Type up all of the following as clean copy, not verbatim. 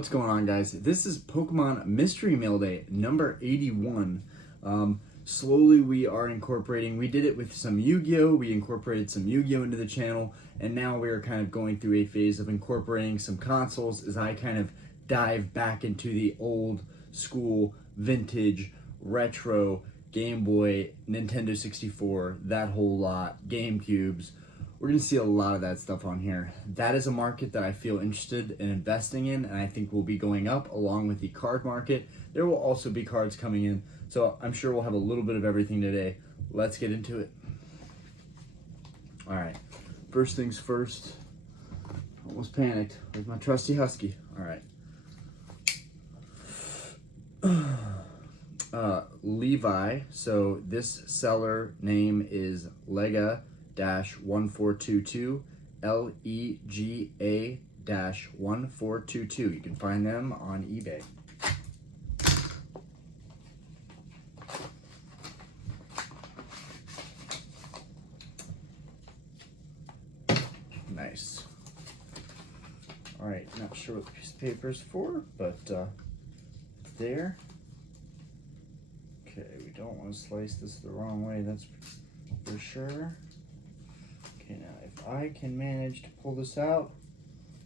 What's going on, guys? This is Pokemon Mystery Mail Day number 81. Slowly we are incorporating, we did it with some Yu-Gi-Oh! We incorporated some Yu-Gi-Oh! Into the channel, and now we are kind of going through a phase of incorporating some consoles as I kind of dive back into the old school, vintage, retro, Game Boy, Nintendo 64, that whole lot, GameCubes. We're going to see a lot of that stuff on here. That is a market that I feel interested in investing in, and I think will be going up along with the card market. There will also be cards coming in, so I'm sure we'll have a little bit of everything today. Let's get into it. All right, first things first. Almost panicked. Where's my trusty Husky? All right. Levi, so this seller name is Lega-1422, Lega-1422. You can find them on eBay. Nice. All right, not sure what the piece of paper is for, but it's there. Okay, we don't want to slice this the wrong way, that's for sure. Okay, now if I can manage to pull this out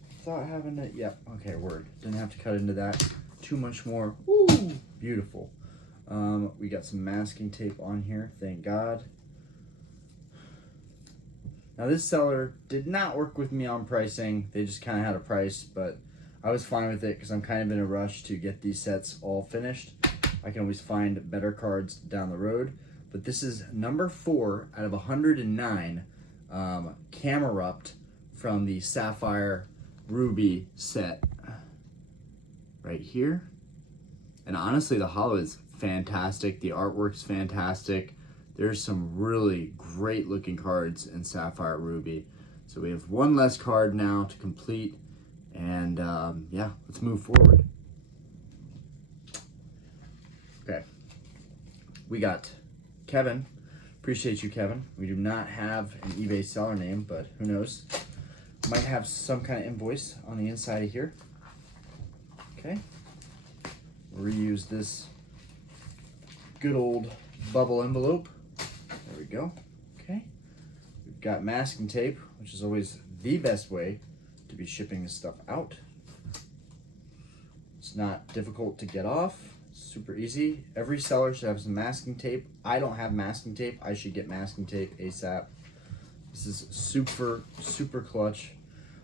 without having to, yep, okay, word. Didn't have to cut into that too much more. Woo, beautiful. We got some masking tape on here, thank God. Now this seller did not work with me on pricing. They just kind of had a price, but I was fine with it because I'm kind of in a rush to get these sets all finished. I can always find better cards down the road. But this is number 4 out of 109 Camerupt from the Sapphire Ruby set right here. And honestly, the holo is fantastic. The artwork's fantastic. There's some really great looking cards in Sapphire Ruby. So we have one less card now to complete. And yeah, let's move forward. Okay, we got Kevin. Appreciate you, Kevin. We do not have an eBay seller name, but who knows? Might have some kind of invoice on the inside of here. Okay. Reuse this good old bubble envelope. There we go. Okay. We've got masking tape, which is always the best way to be shipping this stuff out. It's not difficult to get off. Super easy. Every seller should have some masking tape. I don't have masking tape. I should get masking tape ASAP. This is super, super clutch.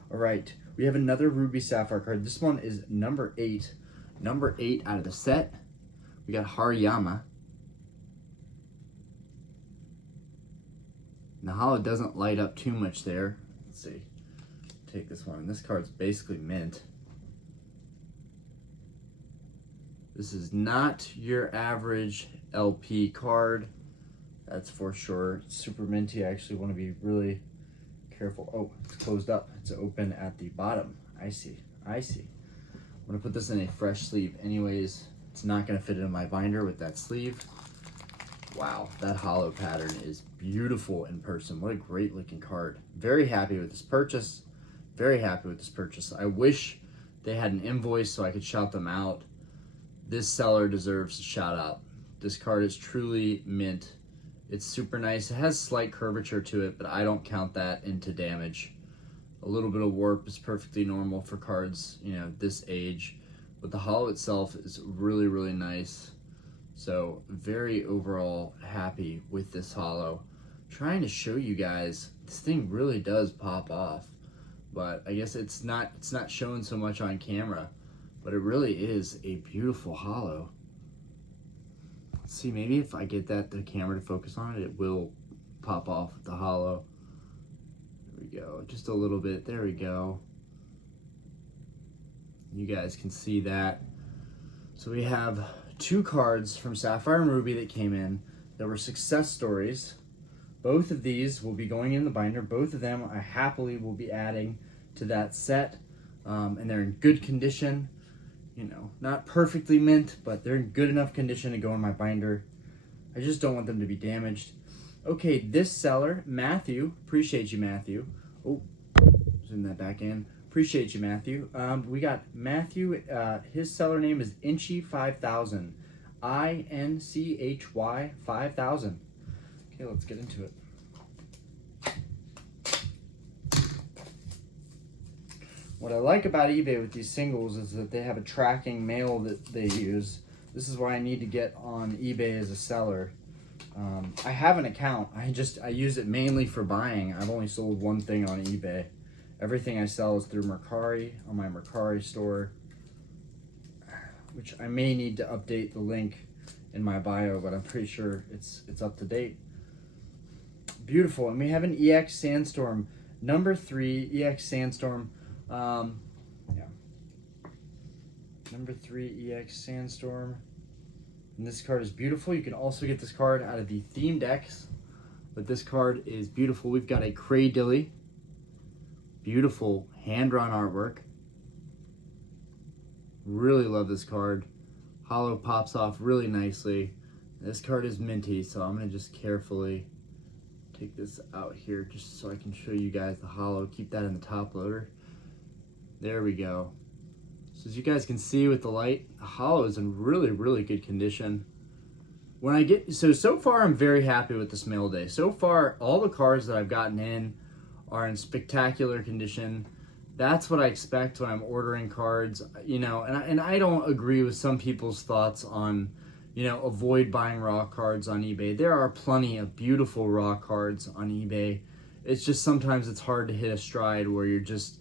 All right, we have another Ruby Sapphire card. This one is number 8. Number 8 out of the set. We got Hariyama. And the holo doesn't light up too much there. Let's see. Take this one. This card's basically mint. This is not your average LP card, that's for sure. It's super minty. I actually want to be really careful. Oh, it's closed up. It's open at the bottom. I see. I'm going to put this in a fresh sleeve anyways. It's not going to fit in my binder with that sleeve. Wow, that holo pattern is beautiful in person. What a great looking card. Very happy with this purchase. Very happy with this purchase. I wish they had an invoice so I could shout them out. This seller deserves a shout out. This card is truly mint. It's super nice. It has slight curvature to it, but I don't count that into damage. A little bit of warp is perfectly normal for cards, you know, this age. But the holo itself is really, really nice. So very overall happy with this holo. Trying to show you guys, this thing really does pop off. But I guess it's not showing so much on camera. But it really is a beautiful holo. Let's see, maybe if I get the camera to focus on it, it will pop off with the holo. There we go, just a little bit, there we go. You guys can see that. So we have 2 cards from Sapphire and Ruby that came in that were success stories. Both of these will be going in the binder. Both of them I happily will be adding to that set. And they're in good condition. You know, not perfectly mint, but they're in good enough condition to go in my binder. I just don't want them to be damaged. Okay, this seller, Matthew, appreciate you, Matthew. Oh, zoom that back in. Appreciate you, Matthew. We got Matthew. His seller name is Inchy5000. INCHY 5000. Okay, let's get into it. What I like about eBay with these singles is that they have a tracking mail that they use. This is why I need to get on eBay as a seller. I have an account. I use it mainly for buying. I've only sold one thing on eBay. Everything I sell is through Mercari, on my Mercari store, which I may need to update the link in my bio, but I'm pretty sure it's up to date. Beautiful. And we have an EX Sandstorm, number 3 EX Sandstorm. Number 3 EX Sandstorm. And this card is beautiful. You can also get this card out of the theme decks, but this card is beautiful. We've got a Cradilly. Beautiful hand-drawn artwork. Really love this card. Holo pops off really nicely. This card is minty, so I'm going to just carefully take this out here just so I can show you guys the holo. Keep that in the top loader. There we go. So as you guys can see with the light, the holo is in really, really good condition. When I get, so far I'm very happy with this mail day. So far, all the cards that I've gotten in are in spectacular condition. That's what I expect when I'm ordering cards, you know, and I don't agree with some people's thoughts on, you know, avoid buying raw cards on eBay. There are plenty of beautiful raw cards on eBay. It's just sometimes it's hard to hit a stride where you're just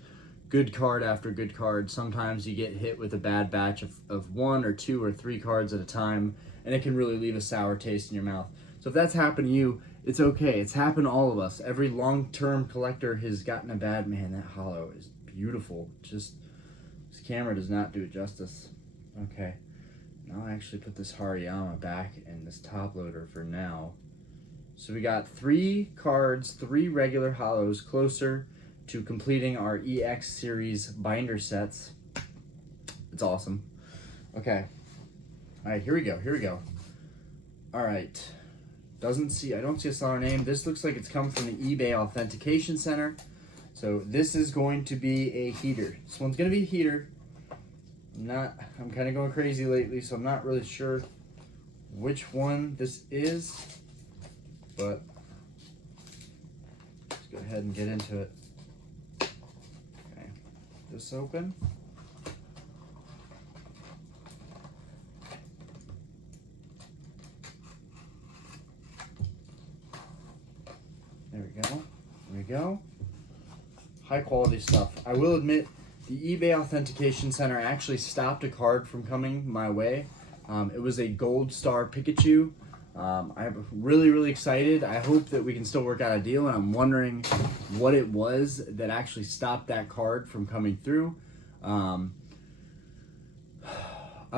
good card after good card. Sometimes you get hit with a bad batch of 1 or 2 or 3 cards at a time, and it can really leave a sour taste in your mouth. So if that's happened to you, it's okay. It's happened to all of us. Every long-term collector has gotten a bad, man, that holo is beautiful. Just, this camera does not do it justice. Okay, now I actually put this Hariyama back in this top loader for now. So we got 3 cards, 3 regular holos, closer to completing our EX series binder sets. It's awesome. Okay. All right, here we go. All right. I don't see a seller name. This looks like it's come from the eBay Authentication Center. So this is going to be a heater. This one's going to be a heater. I'm kind of going crazy lately, so I'm not really sure which one this is, but let's go ahead and get into it. Okay, this open. There we go. High quality stuff. I will admit, the eBay Authentication Center actually stopped a card from coming my way. It was a Gold Star Pikachu. I'm really, really excited. I hope that we can still work out a deal, and I'm wondering what it was that actually stopped that card from coming through. I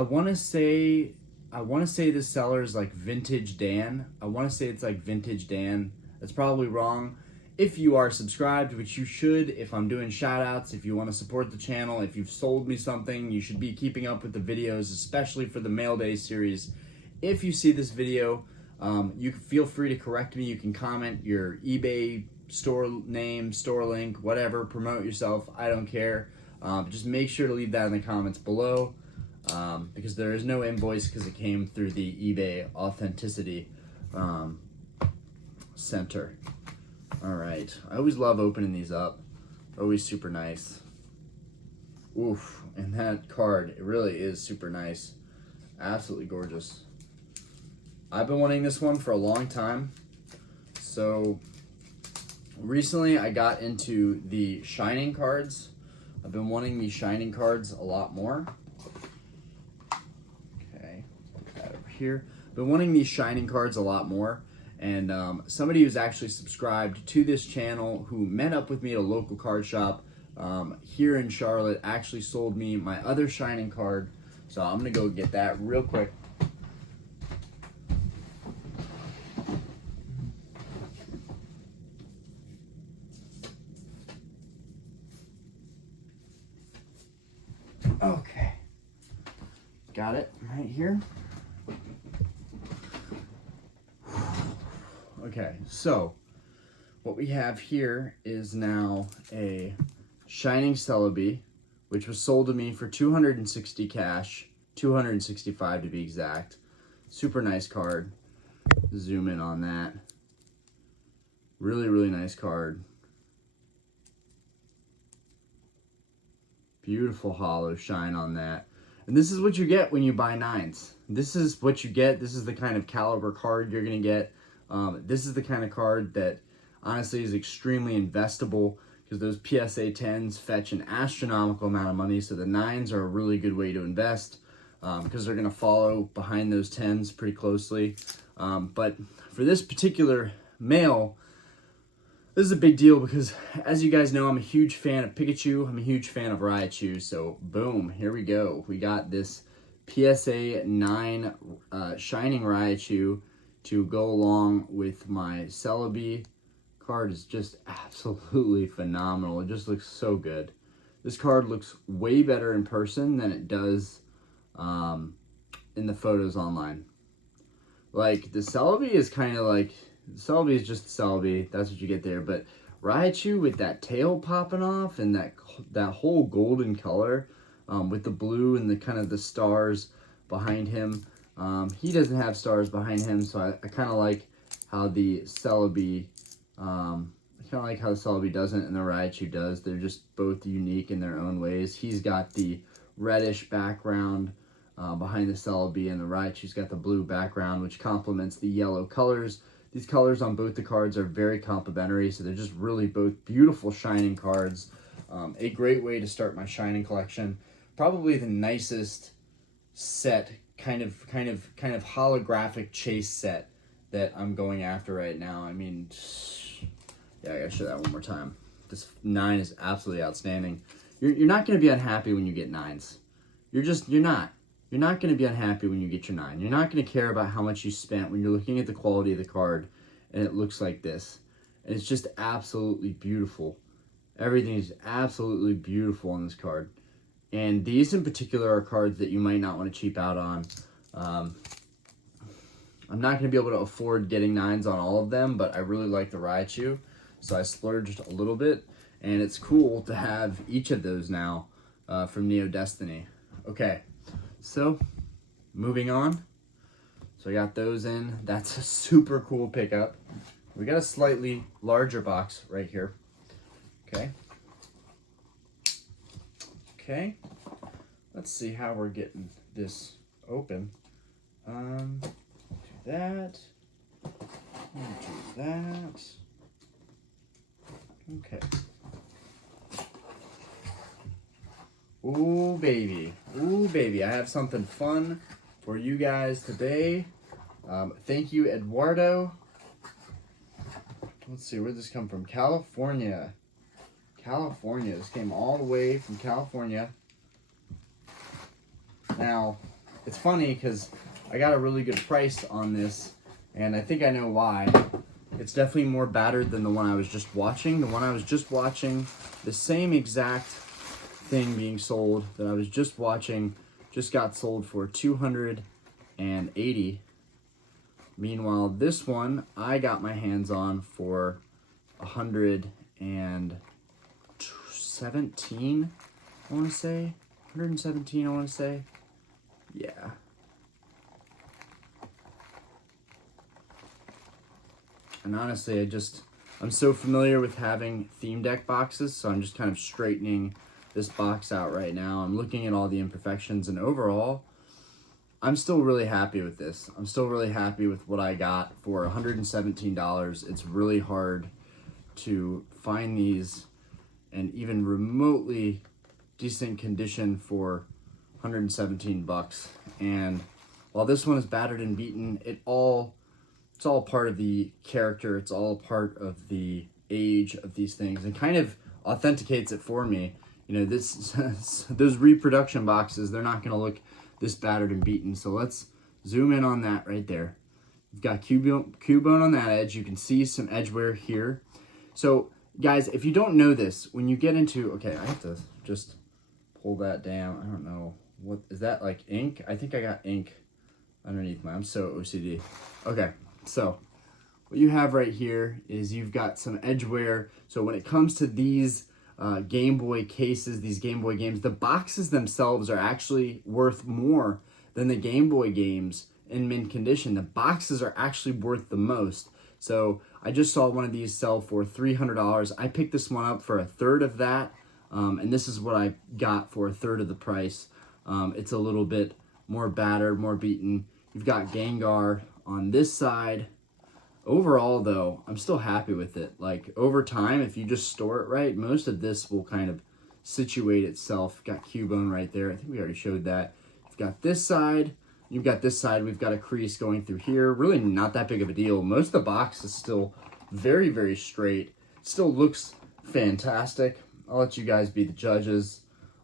want to say this seller is like Vintage Dan. I want to say it's like Vintage Dan. That's probably wrong. If you are subscribed, which you should, if I'm doing shout outs, if you want to support the channel, if you've sold me something, you should be keeping up with the videos, especially for the Mail Day series. If you see this video, you can feel free to correct me. You can comment your eBay store name, store link, whatever, promote yourself. I don't care. Just make sure to leave that in the comments below, because there is no invoice because it came through the eBay Authenticity Center. All right, I always love opening these up. Always super nice. Oof, and that card, it really is super nice. Absolutely gorgeous. I've been wanting this one for a long time. So recently I got into the Shining cards. I've been wanting these Shining cards a lot more. Okay, put that over here. Been wanting these Shining cards a lot more. And somebody who's actually subscribed to this channel, who met up with me at a local card shop here in Charlotte, actually sold me my other Shining card. So I'm gonna go get that real quick. Okay, got it right here. Okay, so what we have here is now a Shining Celebi, which was sold to me for 260 cash, 265 to be exact. Super nice card. Zoom in on that. Really, really nice card. Beautiful hollow shine on that. And this is what you get when you buy 9s. This is what you get. This is the kind of caliber card you're going to get. This is the kind of card that honestly is extremely investable, because those PSA 10s fetch an astronomical amount of money. So the 9s are a really good way to invest, because they're going to follow behind those 10s pretty closely. But for this particular mail, this is a big deal because, as you guys know, I'm a huge fan of Pikachu. I'm a huge fan of Raichu. So, boom, here we go. We got this PSA 9 Shining Raichu to go along with my Celebi. Card is just absolutely phenomenal. It just looks so good. This card looks way better in person than it does in the photos online. Like, the Celebi is kind of like... Celebi is just Celebi. That's what you get there. But Raichu with that tail popping off and that whole golden color with the blue and the kind of the stars behind him. He doesn't have stars behind him, so I kind of like how the Celebi doesn't and the Raichu does. They're just both unique in their own ways. He's got the reddish background behind the Celebi, and the Raichu's got the blue background, which complements the yellow colors. These colors on both the cards are very complementary, so they're just really both beautiful shining cards. A great way to start my shining collection. Probably the nicest set, kind of holographic chase set that I'm going after right now. I mean, yeah, I gotta show that one more time. This 9 is absolutely outstanding. You're not gonna be unhappy when you get 9s. You're not. You're not going to be unhappy when you get your 9. You're not going to care about how much you spent when you're looking at the quality of the card and it looks like this. And it's just absolutely beautiful. Everything is absolutely beautiful on this card. And these in particular are cards that you might not want to cheap out on. I'm not going to be able to afford getting 9s on all of them, but I really like the Raichu. So I splurged a little bit. And it's cool to have each of those now from Neo Destiny. Okay. So, moving on. So I got those in. That's a super cool pickup. We got a slightly larger box right here. Okay. Okay. Let's see how we're getting this open. Do that. Do that. Okay. Ooh, baby. Ooh, baby. I have something fun for you guys today. Thank you, Eduardo. Let's see, where'd this come from? California. California. This came all the way from California. Now, it's funny because I got a really good price on this, and I think I know why. It's definitely more battered than the one I was just watching. The one I was just watching, the same exact thing being sold that I was just watching, just got sold for $280. Meanwhile, this one I got my hands on for $117. I want to say $117. I want to say, yeah. And honestly, I'm so familiar with having theme deck boxes, so I'm just kind of straightening this box out right now. I'm looking at all the imperfections, and overall, I'm still really happy with this. I'm still really happy with what I got for $117. It's really hard to find these in even remotely decent condition for 117 bucks. And while this one is battered and beaten, it's all part of the character. It's all part of the age of these things, and kind of authenticates it for me. You know, those reproduction boxes, they're not going to look this battered and beaten. So let's zoom in on that right there. You've got Cubone on that edge. You can see some edge wear here. So, guys, if you don't know this, when you get into... Okay, I have to just pull that down. I don't know. What is that, like ink? I think I got ink underneath mine. I'm so OCD. Okay, so what you have right here is you've got some edge wear. So when it comes to these Game Boy cases, these Game Boy games. The boxes themselves are actually worth more than the Game Boy games in mint condition. The boxes are actually worth the most. So I just saw one of these sell for $300. I picked this one up for a third of that, and this is what I got for a third of the price. It's a little bit more battered, more beaten. You've got Gengar on this side. Overall, though, I'm still happy with it. Like, over time, if you just store it right, most of this will kind of situate itself. Got Cubone right there. I think we already showed that. You've got this side. You've got this side. We've got a crease going through here. Really not that big of a deal. Most of the box is still very, very straight. Still looks fantastic. I'll let you guys be the judges.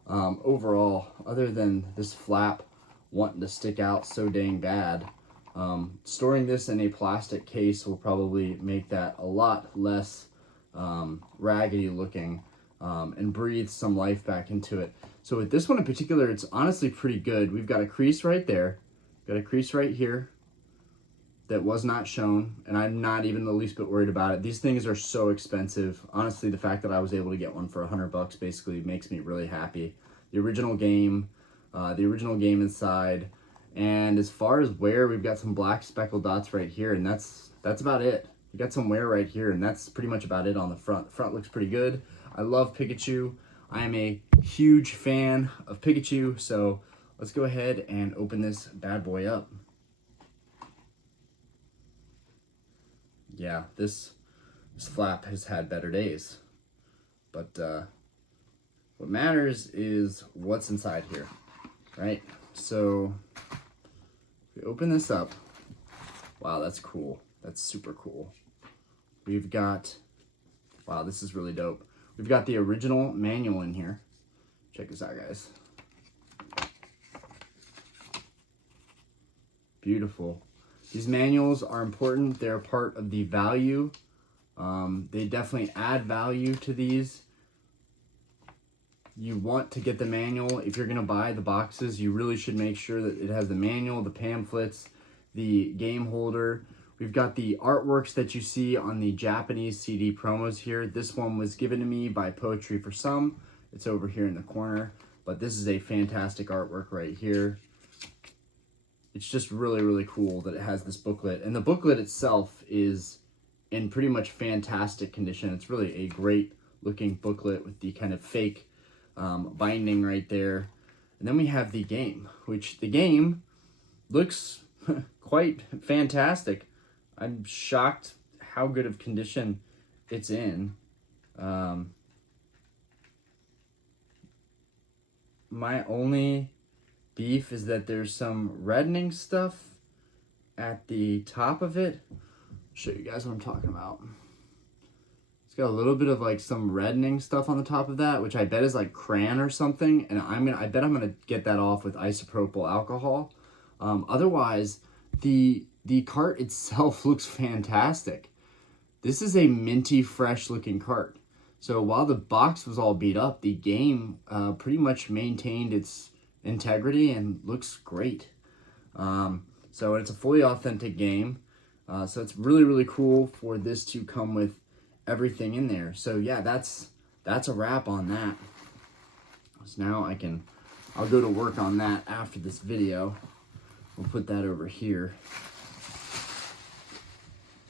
Overall, other than this flap wanting to stick out so dang bad, storing this in a plastic case will probably make that a lot less raggedy looking and breathe some life back into it. So with this one in particular, it's honestly pretty good. We've got a crease right there, got a crease right here that was not shown, and I'm not even the least bit worried about it. These things are so expensive. Honestly, the fact that I was able to get one for $100 basically makes me really happy. The original game inside. And as far as wear, we've got some black speckled dots right here, and that's about it. We got some wear right here, and that's pretty much about it on the front. The front looks pretty good. I love Pikachu. I am a huge fan of Pikachu, so let's go ahead and open this bad boy up. Yeah, this flap has had better days, but what matters is what's inside here, right? So if we open this up, wow, that's cool. That's super cool. We've got, wow, this is really dope. We've got the original manual in here. Check this out, guys. Beautiful. These manuals are important. They're part of the value. They definitely add value to these. You want to get the manual. If you're going to buy the boxes, you really should make sure that it has the manual, the pamphlets, the game holder. We've got the artworks that you see on the Japanese CD promos here. This one was given to me by Poetry for Some. It's over here in the corner, but this is a fantastic artwork right here. It's just really, really cool that it has this booklet. And the booklet itself is in pretty much fantastic condition. It's really a great looking booklet with the kind of fake binding right there. And then we have the game, which the game looks quite fantastic. I'm shocked how good of condition it's in. My only beef is that there's some reddening stuff at the top of it. I'll show you guys what I'm talking about. It's got a little bit of like some reddening stuff on the top of that, which I bet is like crayon or something, and I bet I'm gonna get that off with isopropyl alcohol. Otherwise, the cart itself looks fantastic. This is a minty, fresh looking cart. So while the box was all beat up, the game pretty much maintained its integrity and looks great. So it's a fully authentic game. So it's really, really cool for this to come with everything in there. So yeah, that's a wrap on that. So now I'll go to work on that after this video. We'll put that over here.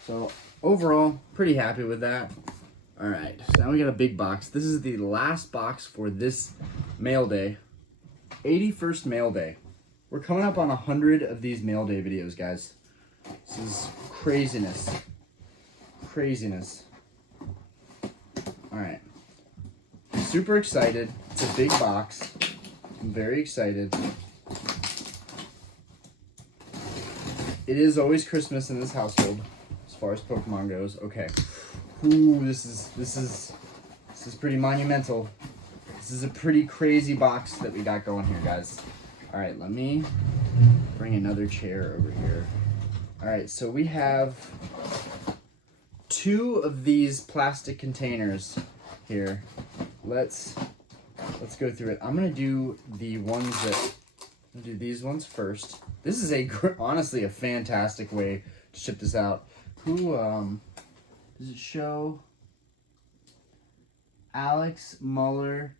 So overall, pretty happy with that. All right, so now we got a big box. This is the last box for this mail day. 81st mail day. We're coming up on 100 of these mail day videos, guys. This is craziness. Craziness. All right. Super excited. It's a big box. I'm very excited. It is always Christmas in this household, as far as Pokemon goes. Okay. Ooh, this is pretty monumental. This is a pretty crazy box that we got going here, guys. All right, let me bring another chair over here. All right, so we have 2 of these plastic containers here. Let's go through it. I'm gonna do these ones first. This is honestly a fantastic way to ship this out. Who does it show? Alex Muller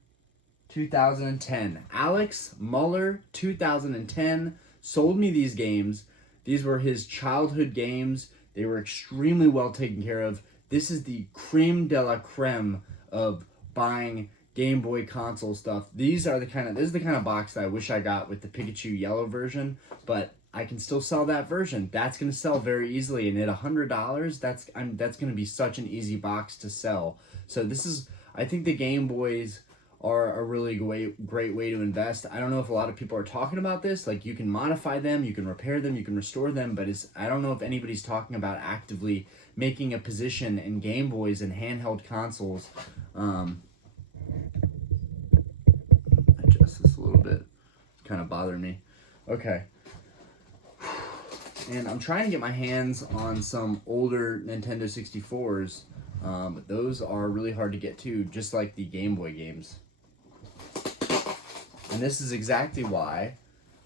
2010. Alex Muller 2010 sold me these games. These were his childhood games. They were extremely well taken care of. This is the creme de la creme of buying Game Boy console stuff. This is the kind of box that I wish I got with the Pikachu yellow version, but I can still sell that version. That's going to sell very easily, and at $100, that's going to be such an easy box to sell. So I think the Game Boys are a really great way to invest. I don't know if a lot of people are talking about this. Like, you can modify them, you can repair them, you can restore them, but I don't know if anybody's talking about actively making a position in Game Boys and handheld consoles. Adjust this a little bit. It's kind of bothering me. Okay. And I'm trying to get my hands on some older Nintendo 64s, but those are really hard to get to, just like the Game Boy games. And this is exactly why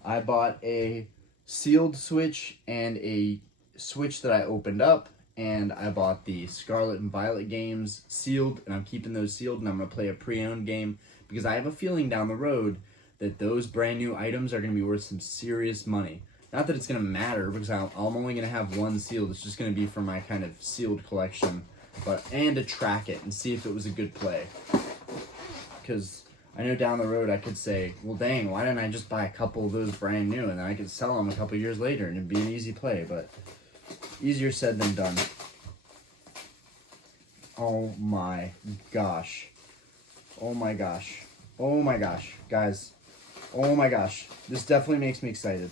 I bought a sealed Switch and a Switch that I opened up, and I bought the Scarlet and Violet games sealed, and I'm keeping those sealed, and I'm going to play a pre-owned game, because I have a feeling down the road that those brand new items are going to be worth some serious money. Not that it's going to matter, because I'm only going to have one sealed. It's just going to be for my kind of sealed collection, and to track it and see if it was a good play. Because I know down the road I could say, well, dang, why didn't I just buy a couple of those brand new, and then I could sell them a couple years later, and it'd be an easy play, but easier said than done. Oh my gosh. Oh my gosh. Oh my gosh. Guys. Oh my gosh. This definitely makes me excited.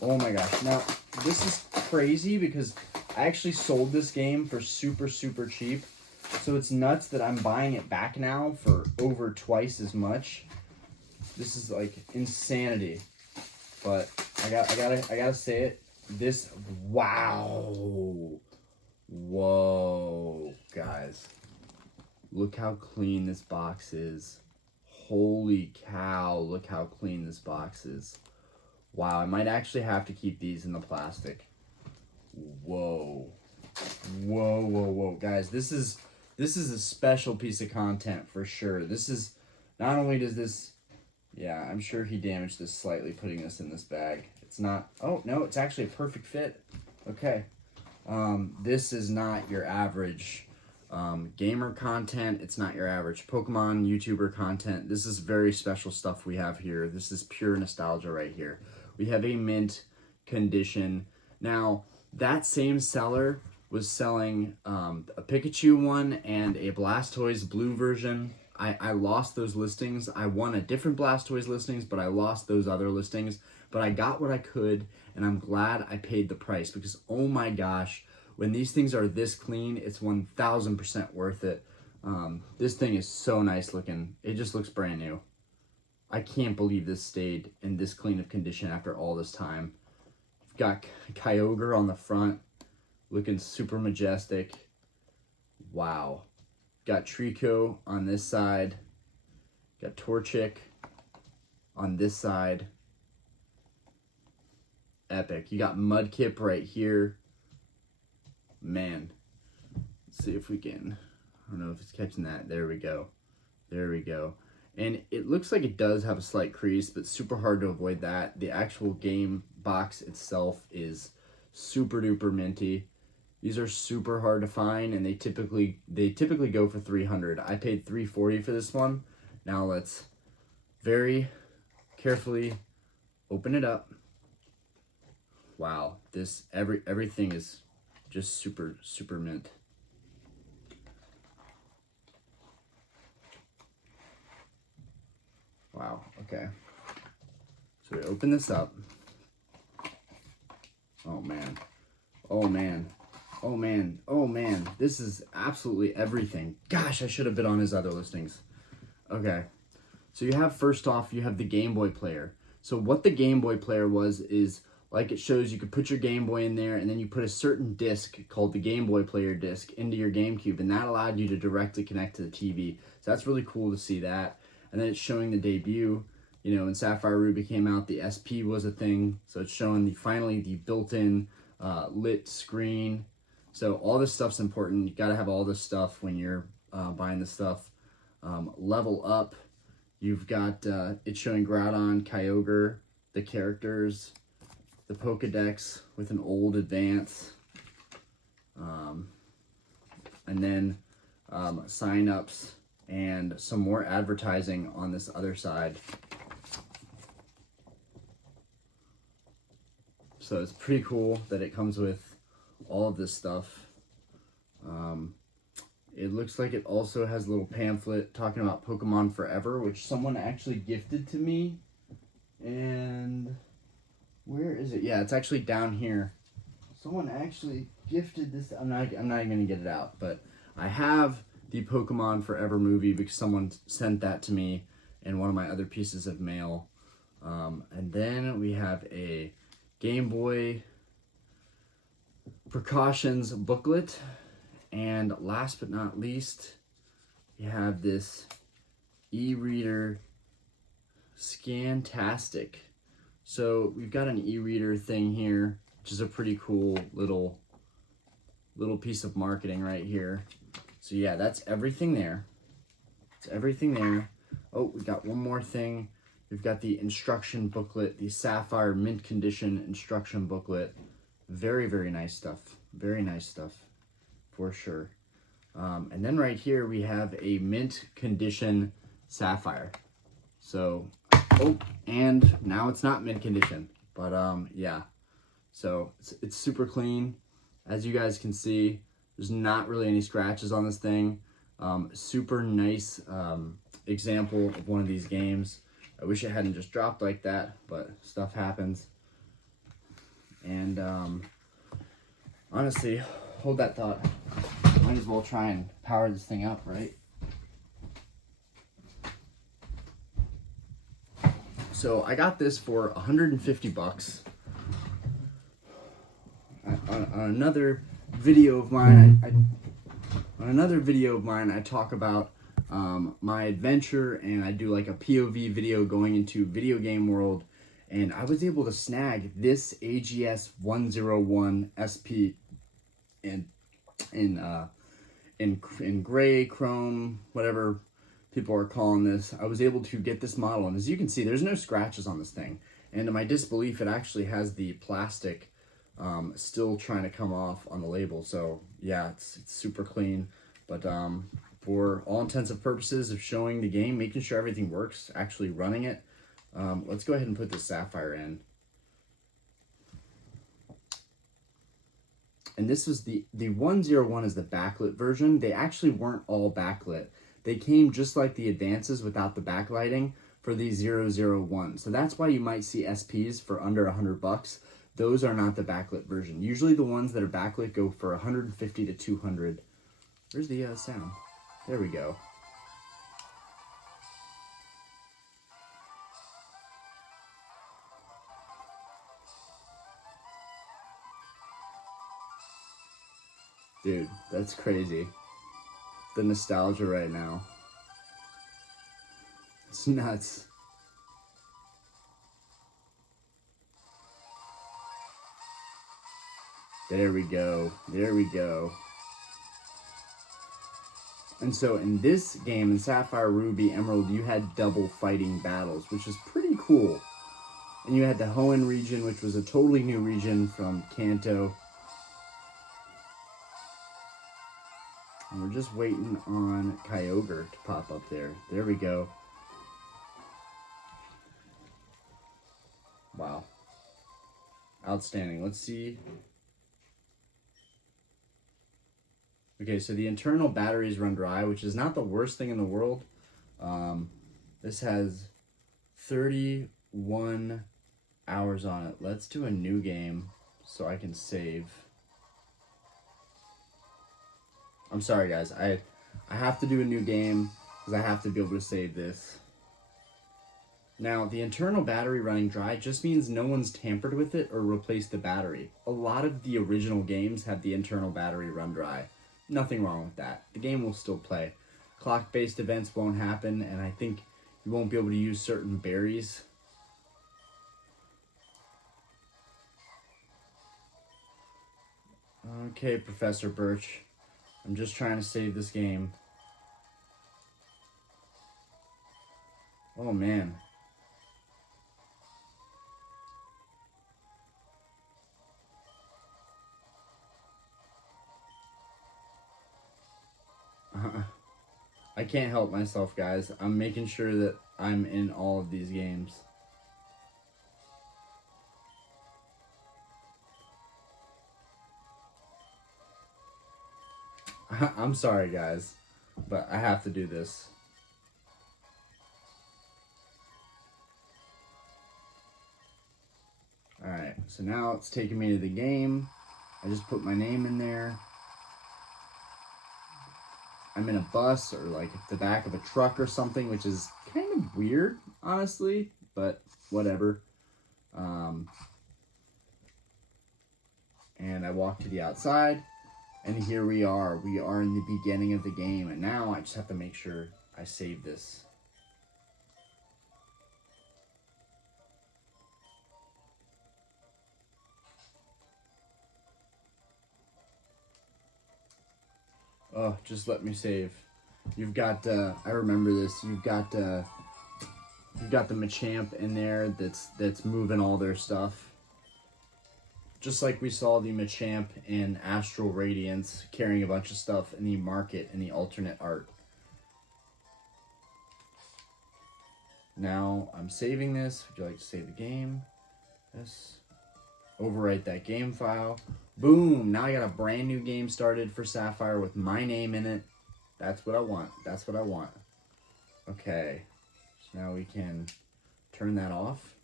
Oh my gosh. Now, this is crazy because I actually sold this game for super, super cheap. So it's nuts that I'm buying it back now for over twice as much. This is like insanity. But I gotta say it. Wow. Whoa, guys. Look how clean this box is. Holy cow, look how clean this box is. Wow, I might actually have to keep these in the plastic. Whoa. Whoa, whoa, whoa. Guys, this is a special piece of content for sure. This is, not only does this, yeah, I'm sure he damaged this slightly putting this in this bag. It's not, oh, no, it's actually a perfect fit. Okay. This is not your average gamer content. It's not your average Pokemon YouTuber content. This is very special stuff we have here. This is pure nostalgia right here. We have a mint condition. Now, that same seller was selling a Pikachu one and a Blastoise blue version. I lost those listings. I won a different Blastoise listings, but I lost those other listings. But I got what I could, and I'm glad I paid the price because, oh my gosh, when these things are this clean, it's 1000% worth it. This thing is so nice looking. It just looks brand new. I can't believe this stayed in this clean of condition after all this time. You've got Kyogre on the front, looking super majestic. Wow. Got Trico on this side. Got Torchic on this side. Epic. You got Mudkip right here. Man. Let's see if we can. I don't know if it's catching that. There we go. There we go. And it looks like it does have a slight crease, but super hard to avoid that. The actual game box itself is super duper minty. These are super hard to find, and they typically go for $300. I paid $340 for this one. Now let's very carefully open it up. Wow, this everything is just super super mint. Wow. Okay. So we open this up. Oh man. Oh man. Oh man, oh man, this is absolutely everything. Gosh, I should have been on his other listings. Okay, so you have, first off, you have the Game Boy player. So what the Game Boy player was is, like it shows, you could put your Game Boy in there, and then you put a certain disc called the Game Boy player disc into your GameCube, and that allowed you to directly connect to the TV. So that's really cool to see that. And then it's showing the debut. You know, when Sapphire Ruby came out, the SP was a thing. So it's showing finally the built-in lit screen. So all this stuff's important. You gotta have all this stuff when you're buying this stuff. Level up, you've got, it's showing Groudon, Kyogre, the characters, the Pokedex with an old advance, and then sign-ups and some more advertising on this other side. So it's pretty cool that it comes with all of this stuff. It looks like it also has a little pamphlet talking about Pokemon Forever, which someone actually gifted to me. And where is it? Yeah, it's actually down here. Someone actually gifted this. I'm not even gonna get it out, but I have the Pokemon Forever movie because someone sent that to me in one of my other pieces of mail. And then we have a Game Boy precautions booklet, and last but not least, we have this e-reader Scantastic. So we've got an e-reader thing here, which is a pretty cool little piece of marketing right here. So yeah, that's everything there. It's everything there. Oh, we got one more thing. We've got the instruction booklet, the Sapphire mint condition instruction booklet. Very, very nice stuff. Very nice stuff, for sure. And then right here we have a mint condition Sapphire. So, oh, and now it's not mint condition, but yeah. So it's super clean. As you guys can see, there's not really any scratches on this thing. Super nice example of one of these games. I wish it hadn't just dropped like that, but stuff happens. And honestly, hold that thought. Might as well try and power this thing up, right? So I got this for 150 bucks. On another video of mine, I talk about my adventure, and I do like a POV video going into video game world, and I was able to snag this AGS 101 SP in gray, chrome, whatever people are calling this. I was able to get this model, and as you can see, there's no scratches on this thing, and to my disbelief, it actually has the plastic still trying to come off on the label. So yeah, it's super clean, but for all intents and purposes of showing the game, making sure everything works, actually running it, let's go ahead and put the Sapphire in. And this is the 101 is the backlit version. They actually weren't all backlit. They came just like the advances without the backlighting for the 001. So that's why you might see SPs for under 100 bucks. Those are not the backlit version. Usually the ones that are backlit go for 150 to 200. Where's the sound? There we go. Dude, that's crazy. The nostalgia right now. It's nuts. There we go. There we go. And so in this game, in Sapphire, Ruby, Emerald, you had double fighting battles, which is pretty cool. And you had the Hoenn region, which was a totally new region from Kanto. And we're just waiting on Kyogre to pop up there. There we go. Wow. Outstanding. Let's see. Okay, so the internal batteries run dry, which is not the worst thing in the world. This has 31 hours on it. Let's do a new game so I can save. I'm sorry, guys. I have to do a new game because I have to be able to save this. Now, the internal battery running dry just means no one's tampered with it or replaced the battery. A lot of the original games have the internal battery run dry. Nothing wrong with that. The game will still play. Clock-based events won't happen, and I think you won't be able to use certain berries. Okay, Professor Birch. I'm just trying to save this game. Oh man. I can't help myself, guys. I'm making sure that I'm in all of these games. I'm sorry, guys, but I have to do this. Alright, so now it's taking me to the game. I just put my name in there. I'm in a bus or like the back of a truck or something, which is kind of weird, honestly, but whatever. And I walk to the outside, and here we are. We are in the beginning of the game, and now I just have to make sure I save this. Oh, just let me save. You've got, I remember this. You've got the Machamp in there that's moving all their stuff. Just like we saw the Machamp in Astral Radiance carrying a bunch of stuff in the market in the alternate art. Now I'm saving this. Would you like to save the game? Yes. Overwrite that game file. Boom! Now I got a brand new game started for Sapphire with my name in it. That's what I want. That's what I want. Okay. So now we can turn that off.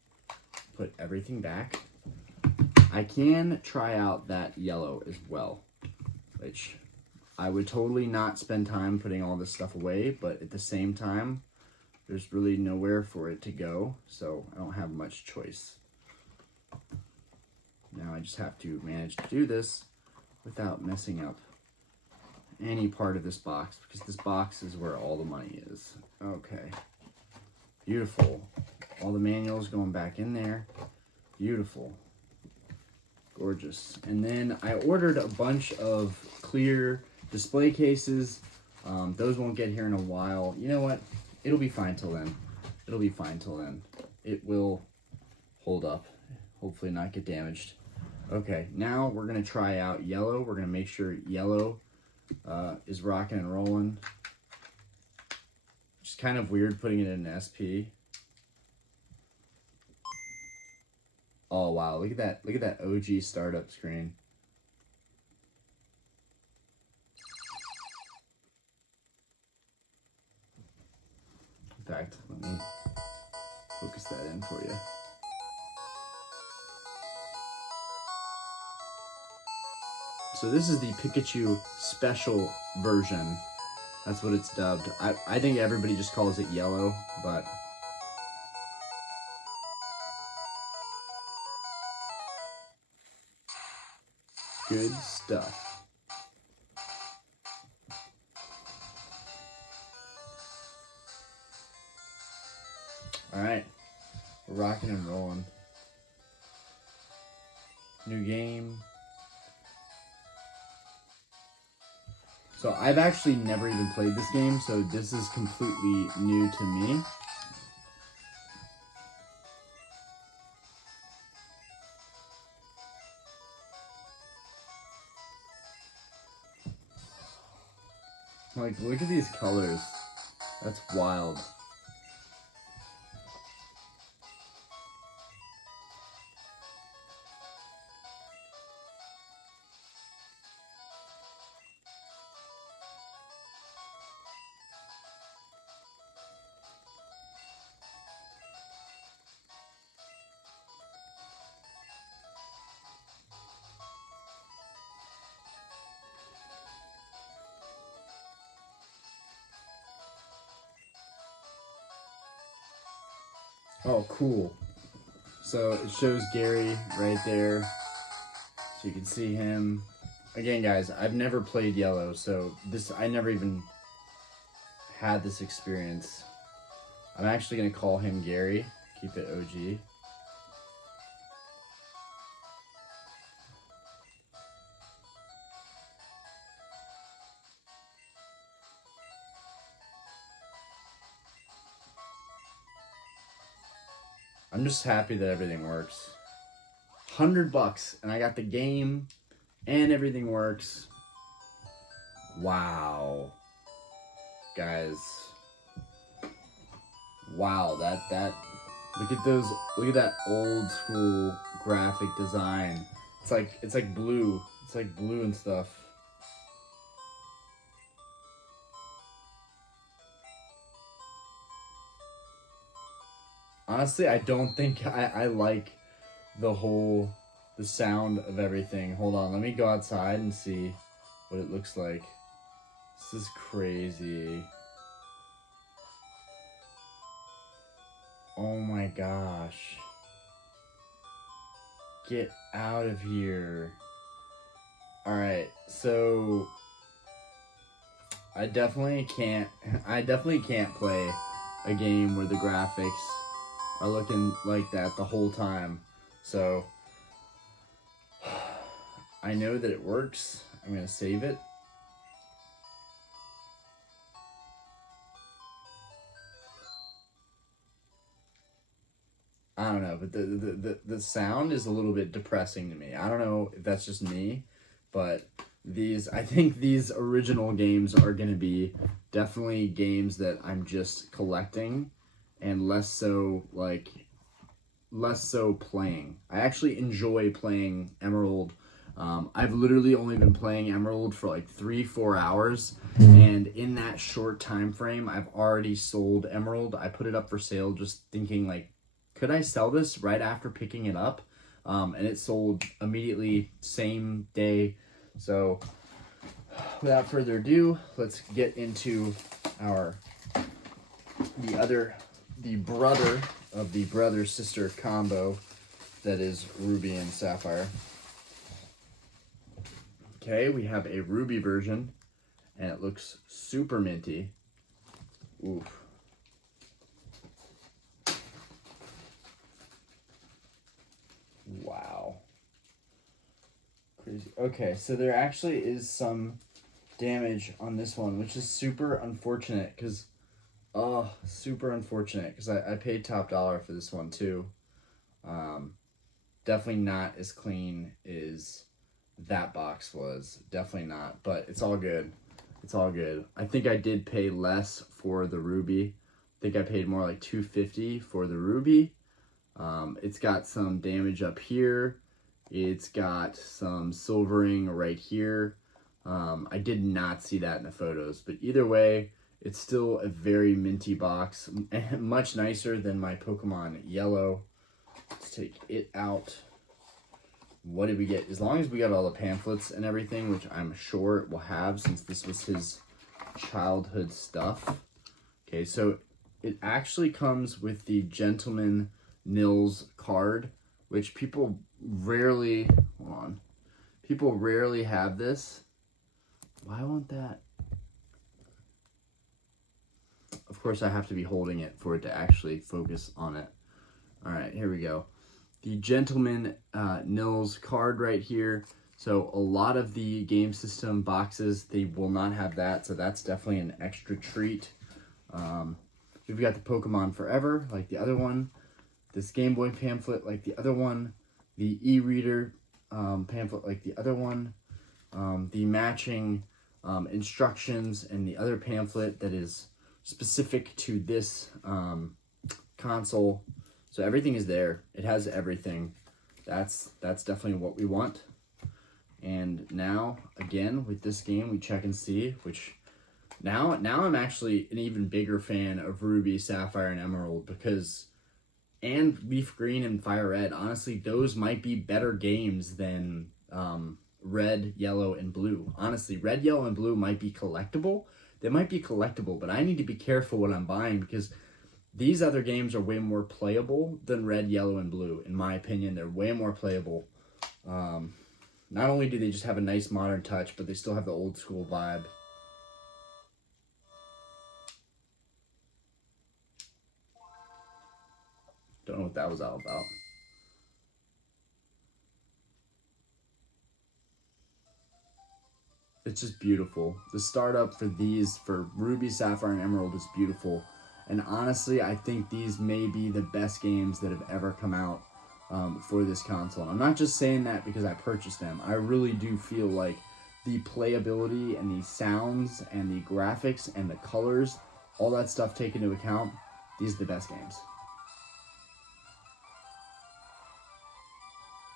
Put everything back. I can try out that yellow as well, which I would totally not spend time putting all this stuff away, but at the same time, there's really nowhere for it to go, so I don't have much choice. Now I just have to manage to do this without messing up any part of this box, because this box is where all the money is. Okay. Beautiful. All the manuals going back in there. Beautiful. Gorgeous. And then I ordered a bunch of clear display cases. Those won't get here in a while. You know what? It'll be fine till then. It'll be fine till then. It will hold up. Hopefully not get damaged. Okay, now we're going to try out yellow. We're going to make sure yellow is rocking and rolling. Just kind of weird putting it in an SP. Oh wow, look at that. Look at that OG startup screen. In fact, let me focus that in for you. So this is the Pikachu special version. That's what it's dubbed. I think everybody just calls it yellow, but good stuff. All right, we're rocking and rolling. New game. So I've actually never even played this game, so this is completely new to me. Like, look at these colors. That's wild. Oh, cool. So it shows Gary right there. So you can see him. Again, guys, I've never played yellow, so I never even had this experience. I'm actually going to call him Gary. Keep it OG. I'm just happy that everything works. $100 and I got the game and everything works. Wow. Guys. Wow, that look at that old school graphic design. It's like blue. It's like blue and stuff. Honestly, I don't think I like the sound of everything. Hold on, let me go outside and see what it looks like. This is crazy. Oh my gosh. Get out of here. Alright, so I definitely can't play a game where the graphics are looking like that the whole time. So I know that it works. I'm gonna save it. I don't know, but the sound is a little bit depressing to me. I don't know if that's just me, but I think these original games are going to be definitely games that I'm just collecting and less so playing. I actually enjoy playing Emerald. I've literally only been playing Emerald for like 3-4 hours, and in that short time frame, I've already sold Emerald. I put it up for sale just thinking like, could I sell this right after picking it up? And it sold immediately, same day. So without further ado, let's get into the brother of the brother-sister combo that is Ruby and Sapphire. Okay, we have a Ruby version, and it looks super minty. Oof. Wow. Crazy. Okay, so there actually is some damage on this one, which is super unfortunate because, super unfortunate because I paid top dollar for this one too. Definitely not as clean as that box was. Definitely not, but it's all good. It's all good. I think I did pay less for the Ruby. I think I paid more like $250 for the Ruby. It's got some damage up here. It's got some silvering right here. I did not see that in the photos, but either way, it's still a very minty box. Much nicer than my Pokemon Yellow. Let's take it out. What did we get? As long as we got all the pamphlets and everything, which I'm sure it will have since this was his childhood stuff. Okay, so it actually comes with the Gentleman Nils card, which people rarely have this. Why won't that? Of course, I have to be holding it for it to actually focus on it. All right, here we go. The Gentleman Nils card right here. So a lot of the game system boxes, they will not have that. So that's definitely an extra treat. We've got the Pokemon Forever, like the other one. This Game Boy pamphlet, like the other one. The e-reader pamphlet, like the other one. The matching instructions and the other pamphlet that is specific to this console. So everything is there. It has everything. That's definitely what we want. And now, again, with this game, we check and see, which now I'm actually an even bigger fan of Ruby, Sapphire, and Emerald because, and Leaf Green and Fire Red, honestly, those might be better games than Red, Yellow, and Blue. Honestly, Red, Yellow, and Blue might be collectible. They might be collectible, but I need to be careful what I'm buying because these other games are way more playable than Red, Yellow, and Blue. In my opinion, they're way more playable. Not only do they just have a nice modern touch, but they still have the old school vibe. Don't know what that was all about. It's just beautiful. The startup for these, for Ruby, Sapphire, and Emerald is beautiful. And honestly, I think these may be the best games that have ever come out for this console. And I'm not just saying that because I purchased them. I really do feel like the playability and the sounds and the graphics and the colors, all that stuff taken into account, these are the best games.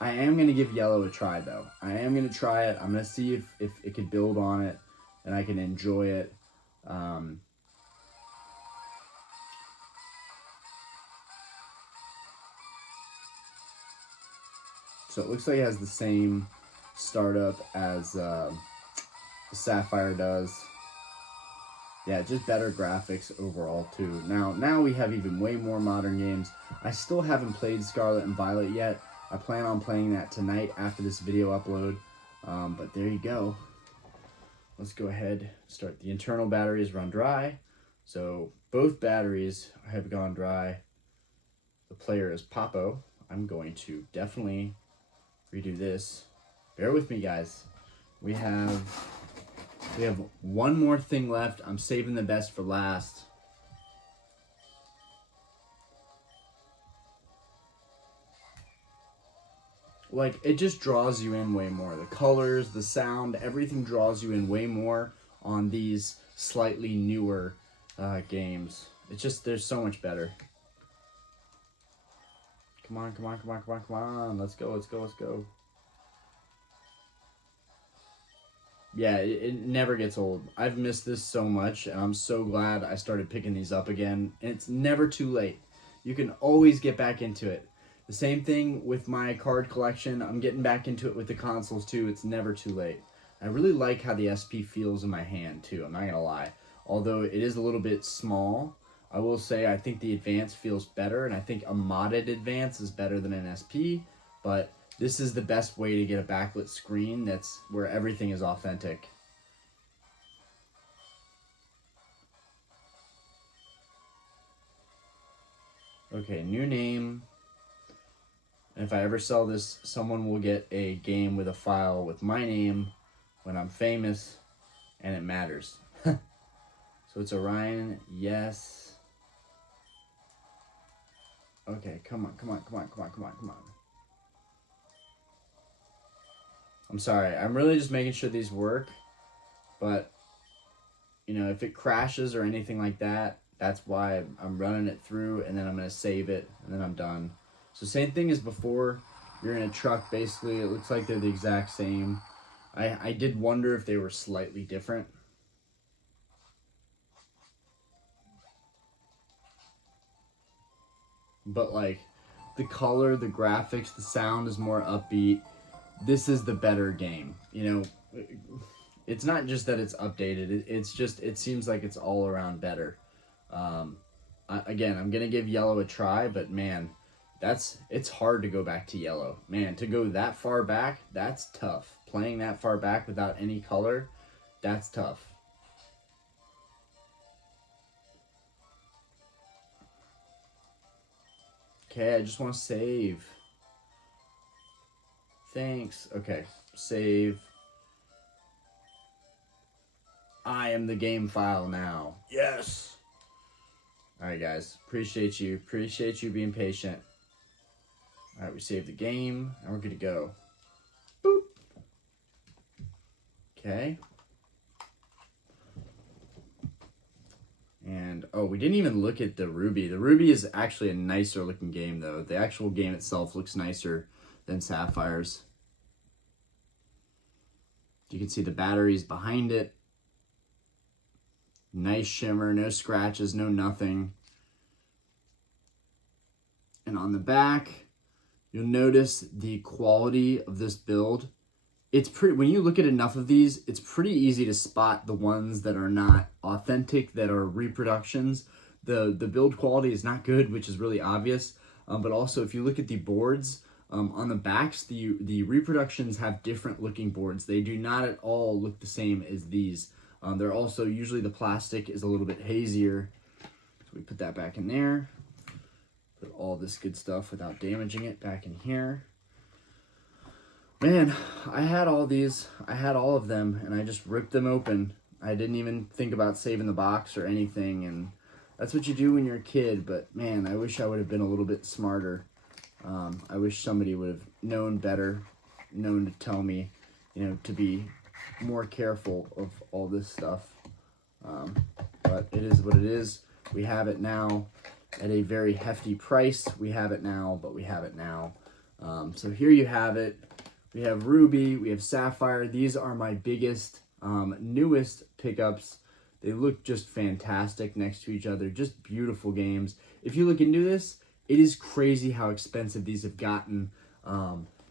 I am going to give yellow a try, though. I am going to try it. I'm going to see if it could build on it and I can enjoy it. So it looks like it has the same startup as Sapphire does. Yeah, just better graphics overall, too. Now we have even way more modern games. I still haven't played Scarlet and Violet yet. I plan on playing that tonight after this video upload. But there you go. Let's go ahead, start. The internal batteries run dry. So both batteries have gone dry. The player is Popo. I'm going to definitely redo this. Bear with me, guys. We have one more thing left. I'm saving the best for last. Like, it just draws you in way more. The colors, the sound, everything draws you in way more on these slightly newer games. It's just, they're so much better. Come on, come on, come on, come on, come on. Let's go, let's go, let's go. Yeah, it never gets old. I've missed this so much, and I'm so glad I started picking these up again. And it's never too late. You can always get back into it. The same thing with my card collection. I'm getting back into it with the consoles too. It's never too late. I really like how the SP feels in my hand too. I'm not going to lie. Although it is a little bit small, I will say I think the Advance feels better, and I think a modded Advance is better than an SP, but this is the best way to get a backlit screen that's where everything is authentic. Okay, new name. And if I ever sell this, someone will get a game with a file with my name when I'm famous, and it matters. So it's Orion, yes. Okay, come on, come on, come on, come on, come on, come on. I'm sorry, I'm really just making sure these work, but, you know, if it crashes or anything like that, that's why I'm running it through, and then I'm going to save it, and then I'm done. So same thing as before. You're in a truck, basically. It looks like they're the exact same. I did wonder if they were slightly different. But like the color, the graphics, the sound is more upbeat. This is the better game. You know, it's not just that it's updated. It's just, it seems like it's all around better. Again, I'm going to give yellow a try, but man, it's hard to go back to yellow. Man, to go that far back, that's tough. Playing that far back without any color, that's tough. Okay, I just want to save. Thanks. Okay, save. I am the game file now. Yes. All right, guys. Appreciate you. Appreciate you being patient. All right, we saved the game, and we're good to go. Boop. Okay. And, oh, we didn't even look at the Ruby. The Ruby is actually a nicer looking game, though. The actual game itself looks nicer than Sapphire's. You can see the batteries behind it. Nice shimmer, no scratches, no nothing. And on the back, you'll notice the quality of this build. It's pretty, when you look at enough of these, it's pretty easy to spot the ones that are not authentic, that are reproductions. The build quality is not good, which is really obvious. But also, if you look at the boards, on the backs, the reproductions have different looking boards. They do not at all look the same as these. They're also, usually the plastic is a little bit hazier. So we put that back in there. Put all this good stuff without damaging it back in here. Man, I had all these. I had all of them, and I just ripped them open. I didn't even think about saving the box or anything, and that's what you do when you're a kid. But man, I wish I would have been a little bit smarter. I wish somebody would have known better, known to tell me, you know, to be more careful of all this stuff. But it is what it is. We have it now at a very hefty price. We have it now, but we have it now. So here you have it. We have Ruby, we have Sapphire. These are my biggest, newest pickups. They look just fantastic next to each other. Just beautiful games. If you look into this, it is crazy how expensive these have gotten.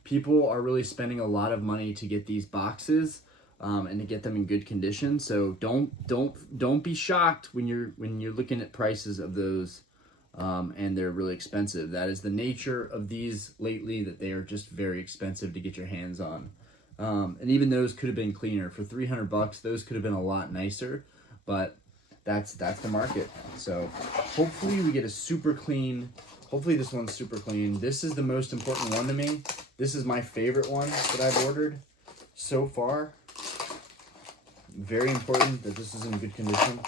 People are really spending a lot of money to get these boxes and to get them in good condition. So don't be shocked when you're looking at prices of those and they're really expensive. That is the nature of these lately, that they are just very expensive to get your hands on. And even those could have been cleaner. For $300, those could have been a lot nicer, but that's the market. So hopefully we get a super clean. Hopefully this one's super clean. This is the most important one to me. This is my favorite one that I've ordered so far. Very important that this is in good condition.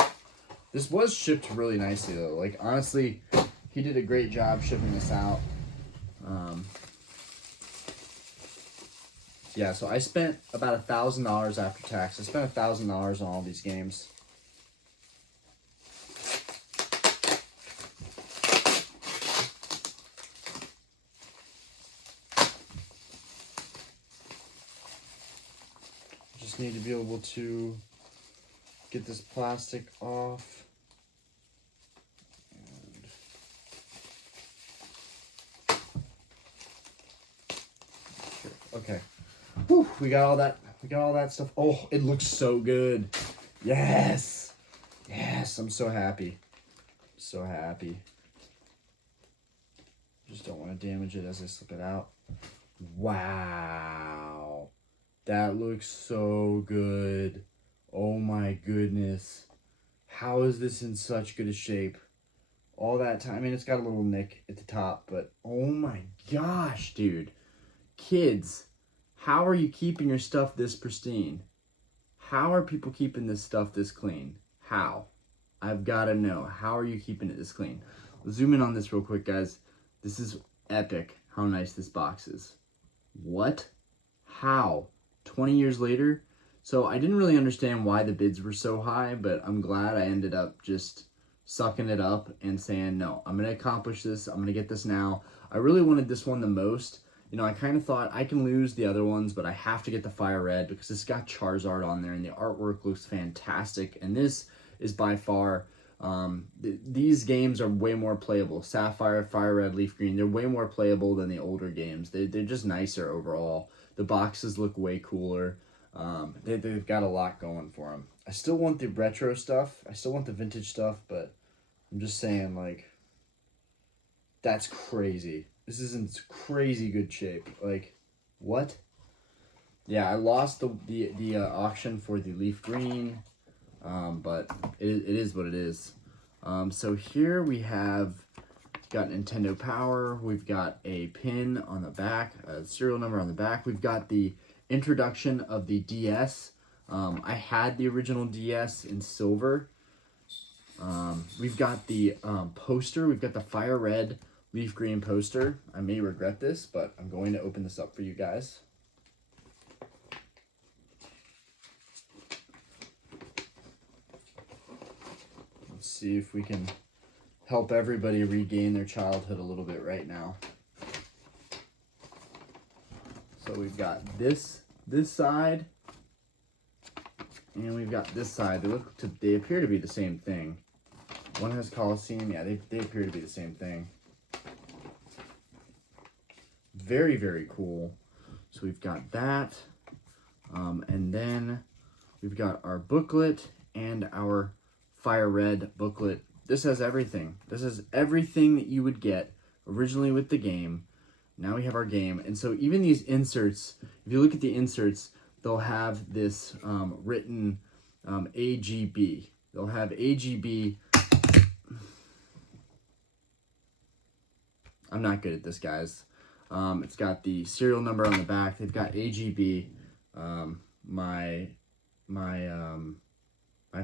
This was shipped really nicely though. Like honestly, he did a great job shipping this out. Yeah, so I spent about $1,000 after tax. I spent $1,000 on all these games. Just need to be able to get this plastic off. Okay. Whew, we got all that. We got all that stuff. Oh, it looks so good. Yes. Yes, I'm so happy. So happy. Just don't want to damage it as I slip it out. Wow. That looks so good. Oh my goodness. How is this in such good a shape? All that time. I mean, it's got a little nick at the top, but oh my gosh, dude. Kids, how are you keeping your stuff this pristine? How are people keeping this stuff this clean? How? I've got to know. How are you keeping it this clean? Let's zoom in on this real quick, guys. This is epic how nice this box is. What? How? 20 years later? So I didn't really understand why the bids were so high, but I'm glad I ended up just sucking it up and saying, no, I'm going to accomplish this. I'm going to get this now. I really wanted this one the most. You know, I kind of thought I can lose the other ones, but I have to get the Fire Red because it's got Charizard on there and the artwork looks fantastic. And this is by far, these games are way more playable. Sapphire, Fire Red, Leaf Green, they're way more playable than the older games. They're just nicer overall. The boxes look way cooler. They've got a lot going for them. I still want the retro stuff. I still want the vintage stuff, but I'm just saying, like, that's crazy. This is in crazy good shape. Like, what? Yeah, I lost the auction for the Leaf Green, but it is what it is. So here we have got Nintendo Power. We've got a pin on the back, a serial number on the back. We've got the introduction of the DS. I had the original DS in silver. We've got the poster. We've got the Fire Red Leaf Green poster. I may regret this, but I'm going to open this up for you guys. Let's see if we can help everybody regain their childhood a little bit right now. So we've got this side, and we've got this side. They appear to be the same thing. One has Coliseum. Yeah, they appear to be the same thing. Very, very cool. So we've got that, and then we've got our booklet and our Fire Red booklet. This has everything. This is everything that you would get originally with the game. Now we have our game. And so even these inserts, if you look at the inserts, they'll have this written AGB. They'll have AGB. I'm not good at this, guys. It's got the serial number on the back. They've got AGB. My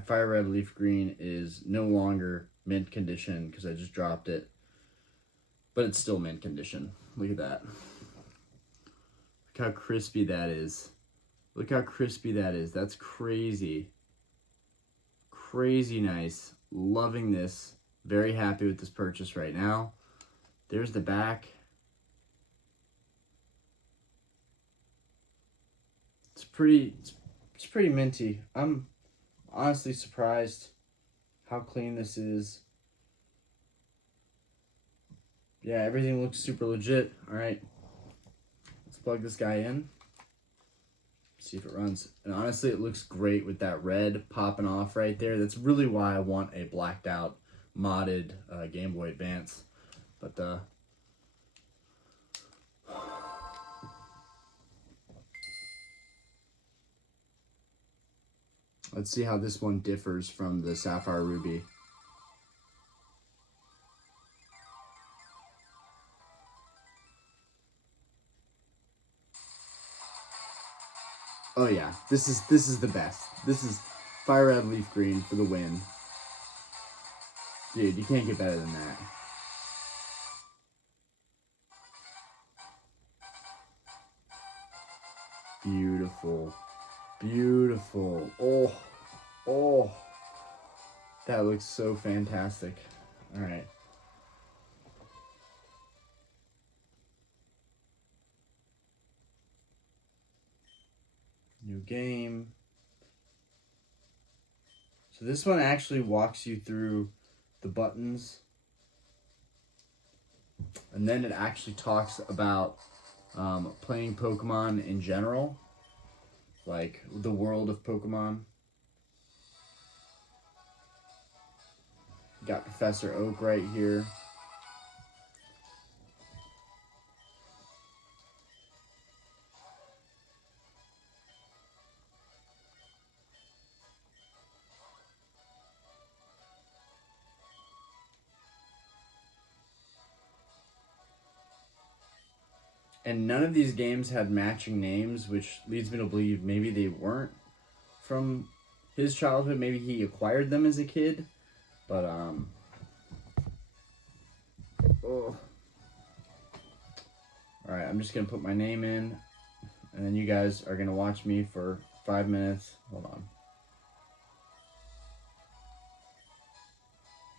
Fire Red Leaf Green is no longer mint condition because I just dropped it. But it's still mint condition. Look at that. Look how crispy that is. Look how crispy that is. That's crazy. Crazy nice. Loving this. Very happy with this purchase right now. There's the back. It's pretty minty. I'm honestly surprised how clean this is. Yeah, everything looks super legit. All right, let's plug this guy in. See if it runs. And honestly, it looks great with that red popping off right there. That's really why I want a blacked out modded Game Boy Advance. But let's see how this one differs from the Sapphire Ruby. Oh yeah, this is the best. This is Fire Red Leaf Green for the win. Dude, you can't get better than that. Beautiful. Beautiful. Oh. That looks so fantastic. All right. New game. So this one actually walks you through the buttons. And then it actually talks about playing Pokemon in general. Like the world of Pokemon. Got Professor Oak right here. And none of these games had matching names, which leads me to believe maybe they weren't from his childhood. Maybe he acquired them as a kid. But, oh. Alright, I'm just going to put my name in. And then you guys are going to watch me for 5 minutes. Hold on.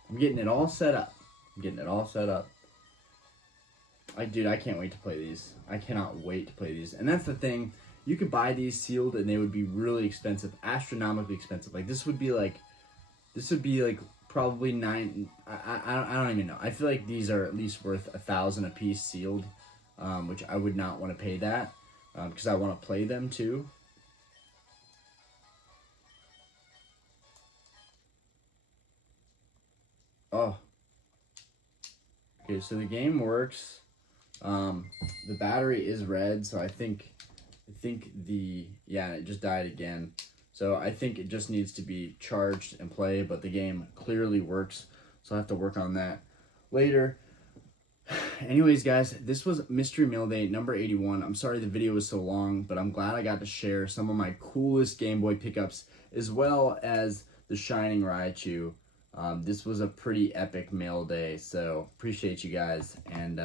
I'm getting it all set up. Dude, I can't wait to play these. I cannot wait to play these. And that's the thing. You could buy these sealed and they would be really expensive. Astronomically expensive. Like, this would be like probably I don't even know. I feel like these are at least worth $1,000 a piece sealed. Which I would not want to pay that. Because I want to play them too. Oh. Okay, so the game works. The battery is red, so I think it just died again. So I think it just needs to be charged and play, but the game clearly works. So I have to work on that later. Anyways, guys, this was Mystery Mail Day number 81. I'm sorry the video was so long, but I'm glad I got to share some of my coolest Game Boy pickups, as well as the Shining Raichu. This was a pretty epic mail day, so appreciate you guys, and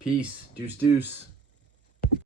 peace. Deuce, deuce.